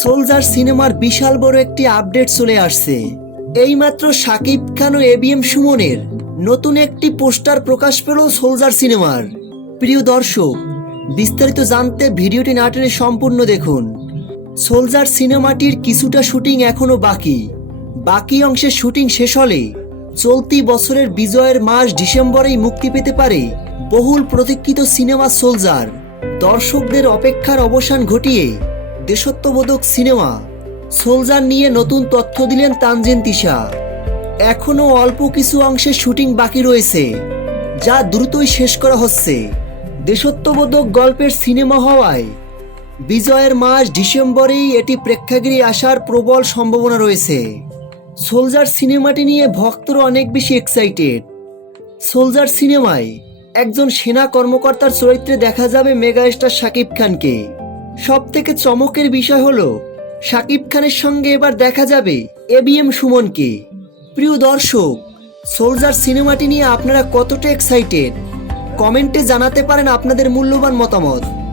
Soldier সিনেমার বিশাল বড় একটি আপডেট চলে আসছে। এইমাত্র শাকিব খান ও এবিএম সুমনের নতুন একটি পোস্টার প্রকাশ পেল সোলজার সিনেমার। প্রিয় দর্শক, বিস্তারিত জানতে ভিডিওটি না টেনে সম্পূর্ণ দেখুন। সোলজার সিনেমাটির কিছুটা শুটিং এখনো বাকি অংশের শুটিং শেষ হলে চলতি বছরের বিজয়ের মাস ডিসেম্বরেই মুক্তি পেতে পারে বহুল প্রতীক্ষিত সিনেমা সোলজার। দর্শকদের অপেক্ষার অবসান ঘটিয়ে দেশত্ববোধক সিনেমা সোলজার নিয়ে নতুন তথ্য দিলেন তানজিন তিশা। এখনও অল্প কিছু অংশে শুটিং বাকি রয়েছে, যা দ্রুতই শেষ করা হচ্ছে। দেশত্ববোধক গল্পের সিনেমা হওয়ায় বিজয়ের মাস ডিসেম্বরেই এটি প্রেক্ষাগৃহে আসার প্রবল সম্ভাবনা রয়েছে। সোলজার সিনেমাটি নিয়ে ভক্তরা অনেক বেশি এক্সাইটেড। সোলজার সিনেমায় একজন সেনা কর্মকর্তার চরিত্রে দেখা যাবে মেগাস্টার শাকিব খানকে। সবথেকে চমকের বিষয় হলো শাকিব খানের সঙ্গে এবার দেখা যাবে এবিএম সুমনকে। প্রিয় দর্শক, সোলজার সিনেমাটি নিয়ে আপনারা কতটা এক্সাইটেড কমেন্টে জানাতে পারেন আপনাদের মূল্যবান মতামত।